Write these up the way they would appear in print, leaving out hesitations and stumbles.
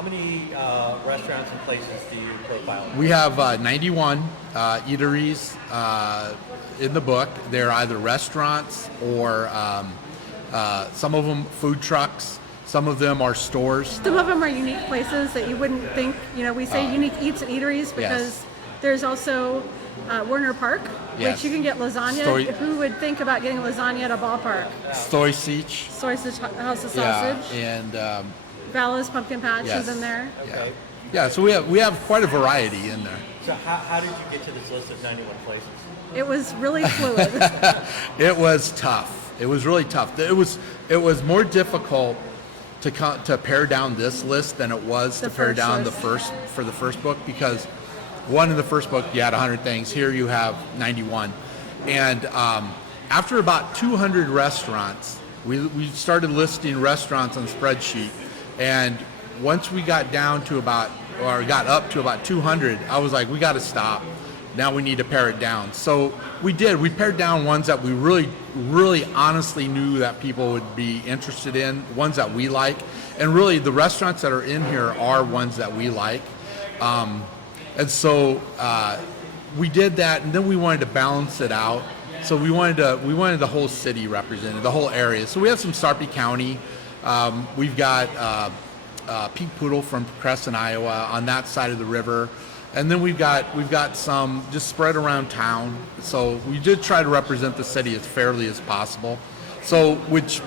how many restaurants and places do you profile? We have 91 eateries in the book. They're either restaurants or some of them food trucks. Some of them are stores. Some of them are unique places that you wouldn't think. We say unique eats and eateries because there's also Werner Park, which you can get lasagna. Who would think about getting lasagna at a ballpark? Stoy's House of Sausage. And Vala's Pumpkin Patch is in there. Okay. Yeah, so we have quite a variety in there. So how did you get to this list of 91 places? It was really fluid. It was tough. It was really tough. It was more difficult to pare down this list than it was to pare down the first book, because in the first book you had 100 things. Here you have 91, and after about 200 restaurants, we started listing restaurants on the spreadsheet, and once we got up to about 200, I was like, we got to stop. Now we need to pare it down. So we did. We pared down ones that we really honestly knew that people would be interested in, ones that we like. And really the restaurants that are in here are ones that we like. And so we did that, and then we wanted to balance it out. So we wanted the whole city represented, the whole area. So we have some Sarpy County. We've got Pink Poodle from Crescent, Iowa, on that side of the river. And then we've got some just spread around town. So we did try to represent the city as fairly as possible. So, which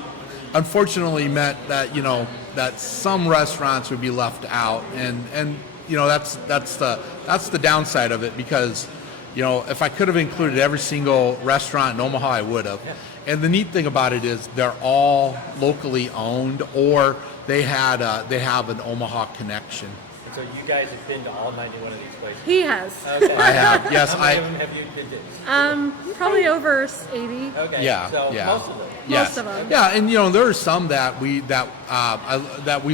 unfortunately meant that that some restaurants would be left out, and that's the downside of it, because if I could have included every single restaurant in Omaha, I would have. And the neat thing about it is they're all locally owned, or they have an Omaha connection. So you guys have been to all 91 of these places? He has. Okay. I have. Yes, How many of them have you been to? Probably over 80. Okay. Yeah. So yeah. most of them. Yes. Most of them. Yeah, and there are some that we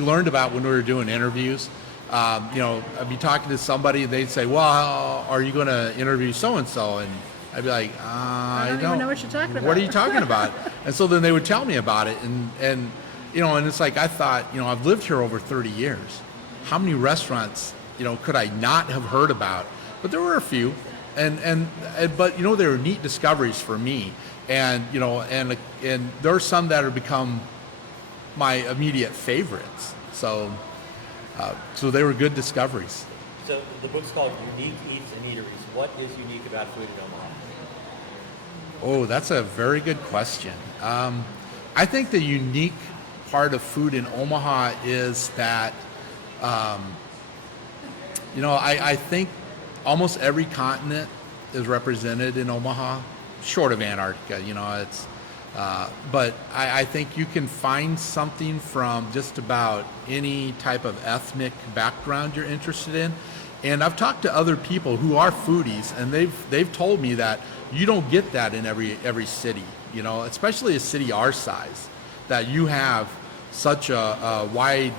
learned about when we were doing interviews. I'd be talking to somebody, and they'd say, "Well, are you going to interview so and so?" And I'd be like, I don't even know what you're talking about. What are you talking about? And so then they would tell me about it, and it's like, I thought, I've lived here over 30 years. How many restaurants, could I not have heard about? But there were a few, but they were neat discoveries for me, and there are some that have become my immediate favorites. So they were good discoveries. So the book's called Unique Eats and Eateries. What is unique about food in Omaha? Oh, that's a very good question. I think the unique part of food in Omaha is that, I think almost every continent is represented in Omaha, short of Antarctica. But I think you can find something from just about any type of ethnic background you're interested in. And I've talked to other people who are foodies, and they've told me that you don't get that in every city, especially a city our size, that you have such a wide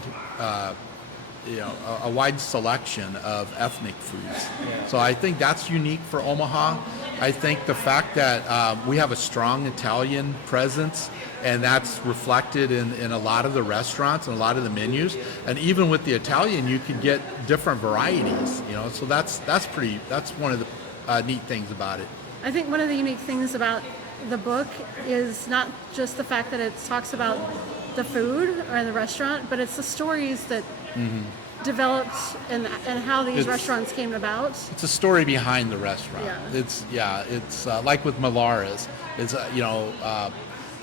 a wide selection of ethnic foods. So I think that's unique for Omaha. I think the fact that we have a strong Italian presence, and that's reflected in a lot of the restaurants and a lot of the menus. And even with the Italian, you can get different varieties. So that's one of the neat things about it. I think one of the unique things about the book is not just the fact that it talks about the food or the restaurant, but it's the stories that developed and how these restaurants came about. It's a story behind the restaurant. Yeah. It's like with Malara's. It's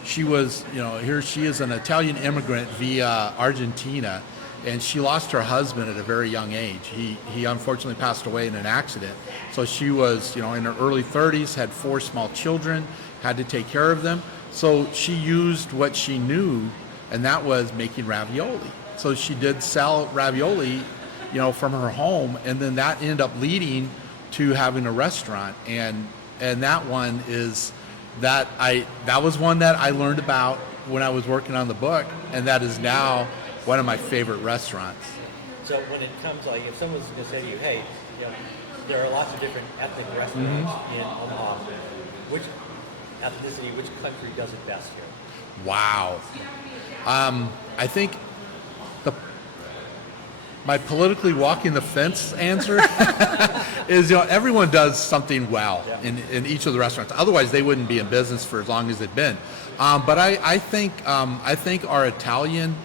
she was here she is an Italian immigrant via Argentina, and she lost her husband at a very young age. He unfortunately passed away in an accident. So she was in her early 30s, had 4 small children, had to take care of them. So she used what she knew, and that was making ravioli. So she did sell ravioli, from her home, and then that ended up leading to having a restaurant. And that one is that was one that I learned about when I was working on the book, and that is now one of my favorite restaurants. So when it comes, like, if someone's going to say to you, hey, there are lots of different ethnic restaurants in Omaha, which ethnicity, which country does it best here? Wow. I think my politically walking the fence answer is, everyone does something well in each of the restaurants. Otherwise, they wouldn't be in business for as long as they've been. But I think our Italian,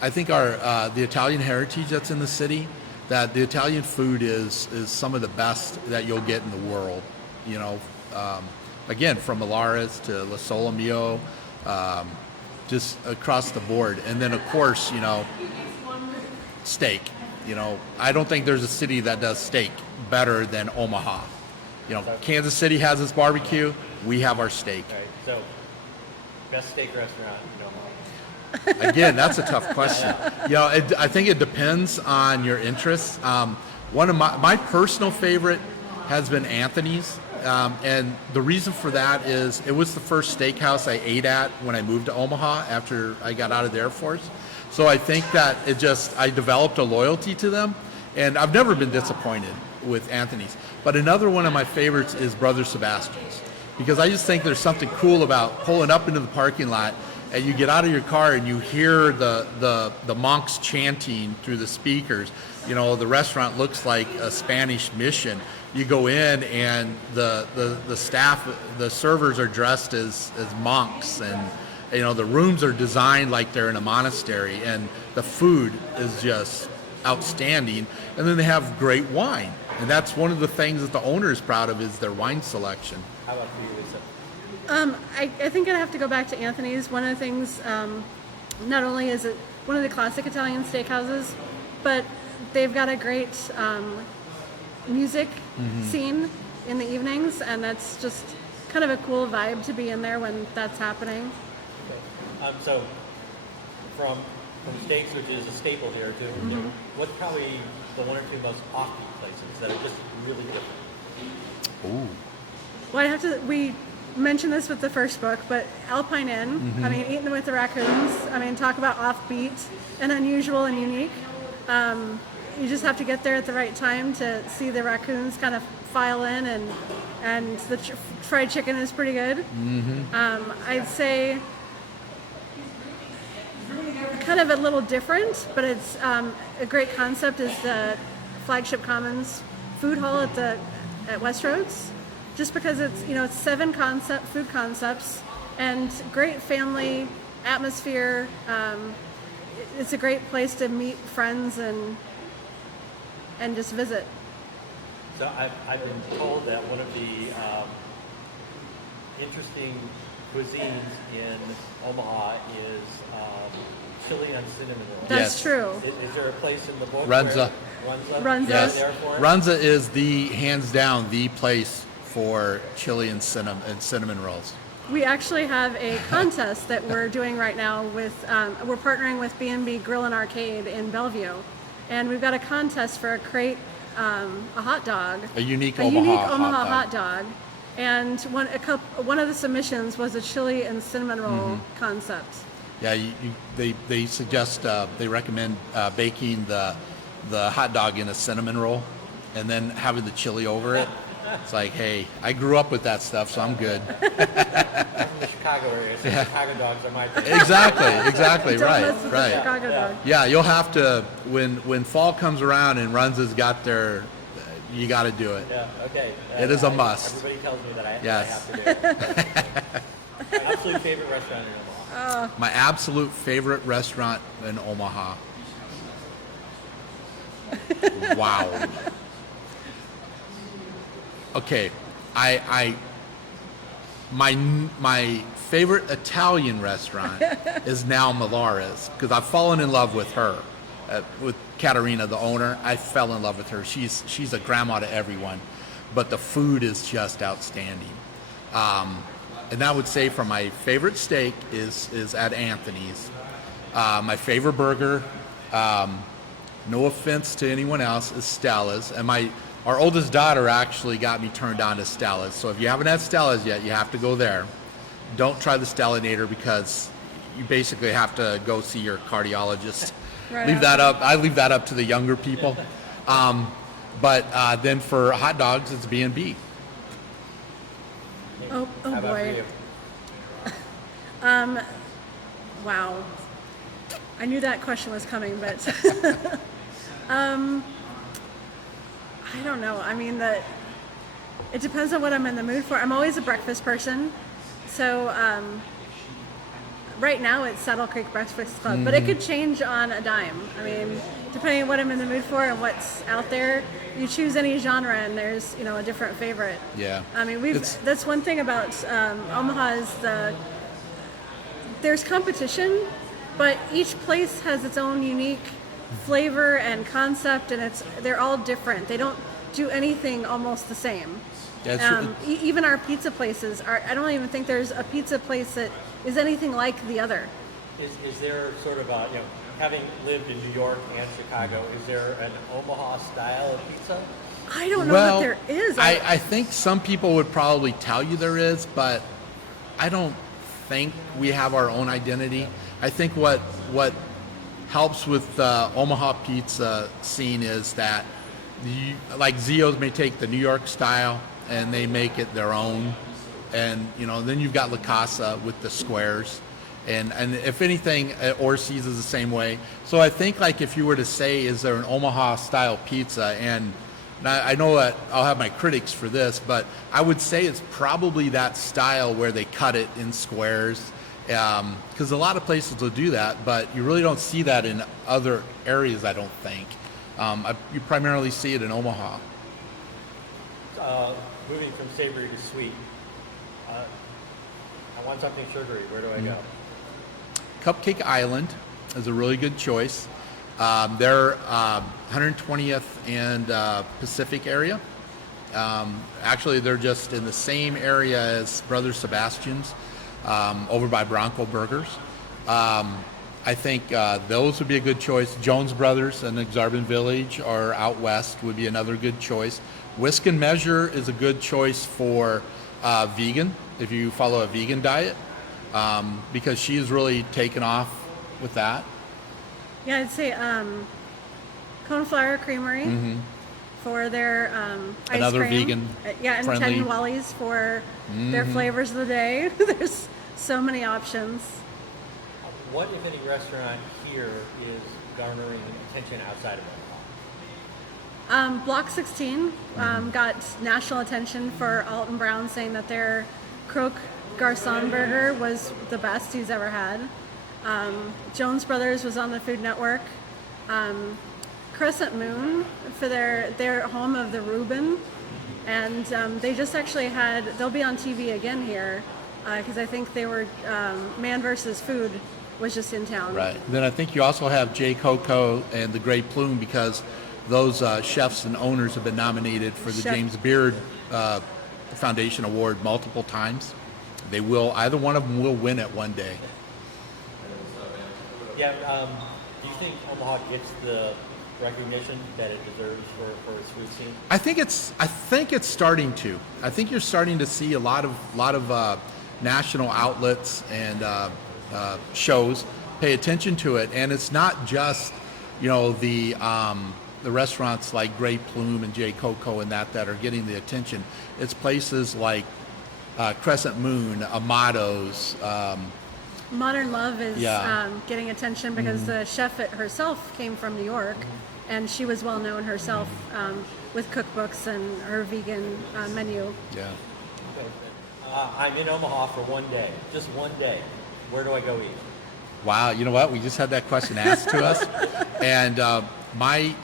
the Italian heritage that's in the city, that the Italian food is some of the best that you'll get in the world. Again, from Malares to La Sola Mio, just across the board. And then, of course, steak. I don't think there's a city that does steak better than Omaha. Kansas City has its barbecue. We have our steak. All right, so best steak restaurant in Omaha. Again, that's a tough question. I think it depends on your interests. One of my personal favorite has been Anthony's. And the reason for that is it was the first steakhouse I ate at when I moved to Omaha after I got out of the Air Force. So I think that I developed a loyalty to them, and I've never been disappointed with Anthony's. But another one of my favorites is Brother Sebastian's, because I just think there's something cool about pulling up into the parking lot and you get out of your car and you hear the monks chanting through the speakers. The restaurant looks like a Spanish mission. You go in and the staff, the servers are dressed as monks, and the rooms are designed like they're in a monastery, and the food is just outstanding. And then they have great wine, and that's one of the things that the owner is proud of, is their wine selection. How about for you, Lisa? I think I'd have to go back to Anthony's. One of the things, not only is it one of the classic Italian steakhouses, but they've got a great music scene in the evenings, and that's just kind of a cool vibe to be in there when that's happening. So from steaks, which is a staple here, to what's probably the one or two most offbeat places that are just really different? Ooh. Well, we mentioned this with the first book, but Alpine Inn, Eating with the Raccoons, talk about offbeat and unusual and unique. You just have to get there at the right time to see the raccoons kind of file in, and the fried chicken is pretty good. I'd say kind of a little different, but it's a great concept, is the Flagship Commons food hall at Westroads, just because it's 7 food concepts and great family atmosphere. It's a great place to meet friends and just visit. So I've been told that one of the interesting cuisines in Omaha is chili and cinnamon rolls. That's true. Is there a place in the book Runza. where Runza. Yes. there for it? Runza is hands down the place for chili and cinnamon rolls. We actually have a contest that we're doing right now with, we're partnering with B&B Grill and Arcade in Bellevue. And we've got a contest for a hot dog. A unique Omaha hot dog. And one of the submissions was a chili and cinnamon roll concept. Yeah, they suggest, they recommend baking the hot dog in a cinnamon roll and then having the chili over it. It's like, hey, I grew up with that stuff, so I'm good. I'm from the Chicago area, so Chicago dogs are my favorite. Exactly, Don't mess with the right. Chicago dog. Yeah, you'll have to, when fall comes around and Runza's got you got to do it. Yeah, okay. It is a must. Everybody tells me that I Yes. have to do it. My absolute favorite restaurant in Omaha. My absolute favorite restaurant in Omaha. Wow. Okay, my favorite Italian restaurant is now Malares, because I've fallen in love with her, with Katerina, the owner. I fell in love with her. She's a grandma to everyone, but the food is just outstanding. And I would say for my favorite steak is at Anthony's. My favorite burger, no offense to anyone else, is Stella's, and our oldest daughter actually got me turned on to Stella's. So if you haven't had Stella's yet, you have to go there. Don't try the Stellanator, because you basically have to go see your cardiologist. Right leave that up. I leave that up to the younger people. But then for hot dogs, it's B&B. Oh How about for boy. you? Wow. I knew that question was coming, but I don't know. I mean, it depends on what I'm in the mood for. I'm always a breakfast person, so right now it's Saddle Creek Breakfast Club, but it could change on a dime. I mean, depending on what I'm in the mood for and what's out there, you choose any genre and there's a different favorite. Yeah. I mean, that's one thing about Omaha is there's competition, but each place has its own unique flavor and concept, and they're all different. They don't do anything almost the same. Even our pizza places I don't even think there's a pizza place that is anything like the other. Is there sort of a, having lived in New York and Chicago, is there an Omaha style of pizza? I don't know that there is. I think some people would probably tell you there is, but I don't think we have our own identity. I think what helps with the Omaha pizza scene is that like Zio's may take the New York style and they make it their own, and then you've got La Casa with the squares, and if anything, Orsi's is the same way. So I think, like, if you were to say, is there an Omaha style pizza, and I know that I'll have my critics for this, but I would say it's probably that style where they cut it in squares, because a lot of places will do that, but you really don't see that in other areas, I don't think. You primarily see it in Omaha. Moving from savory to sweet, I want something sugary. Where do I go? Cupcake Island is a really good choice. They're 120th and Pacific area. Actually, they're just in the same area as Brother Sebastian's, over by Bronco Burgers. I think those would be a good choice. Jones Brothers and Exarban Village are out west, would be another good choice. Whisk and Measure is a good choice for vegan, if you follow a vegan diet, because she's really taken off with that. Yeah, I'd say Coneflower Creamery for their ice Another cream. vegan and friendly. Ted and Wally's for their flavors of the day. There's so many options. What, if any, restaurant here is garnering attention outside of Omaha? Block 16 got national attention for Alton Brown, saying that their Croque Garçon burger was the best he's ever had. Jones Brothers was on the Food Network. Crescent Moon for their home of the Reuben, and they just actually they'll be on TV again here, because I think they were Man vs. Food was just in town. Right. Then I think you also have J. Coco and the Grey Plume, because those chefs and owners have been nominated for the James Beard Foundation Award multiple times. They will, either one of them will win it one day. Yeah. Do you think Omaha gets the recognition that it deserves for its food scene? I think it's starting to. I think you're starting to see a lot of national outlets and shows pay attention to it, and it's not just the restaurants like Grey Plume and J. Coco and that are getting the attention. It's places like Crescent Moon, Amato's. Modern Love is getting attention because the chef herself came from New York, and she was well known herself with cookbooks and her vegan menu. Yeah. Okay. I'm in Omaha for one day, just one day. Where do I go eat? Wow, you know what? We just had that question asked to us, and my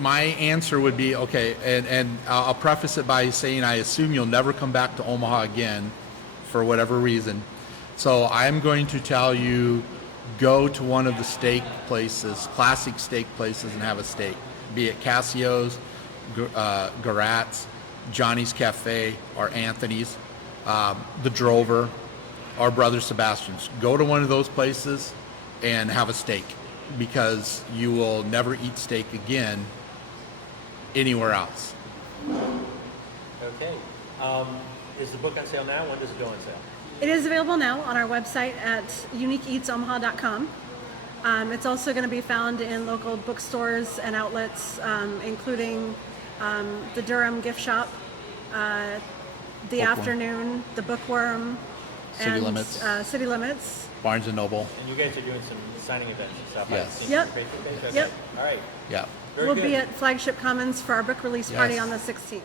answer would be okay. And I'll preface it by saying I assume you'll never come back to Omaha again, for whatever reason. So I'm going to tell you, go to one of the steak places, classic steak places, and have a steak. Be it Cassio's, Garat's, Johnny's Cafe, or Anthony's, the Drover, or Brother Sebastian's. Go to one of those places and have a steak, because you will never eat steak again anywhere else. Okay. Is the book on sale now? When does it go on sale? It is available now on our website at uniqueeatsomaha.com. It's also going to be found in local bookstores and outlets, including the Durham Gift Shop, the Bookworm. Afternoon, the Bookworm, City and Limits. City Limits. Barnes and Noble. And you guys are doing some signing events and stuff. Yes. I've seen Yep. your Facebook page. Okay. Yep. All right. Yeah. Very We'll good. be at Flagship Commons for our book release party Yes. on the 16th.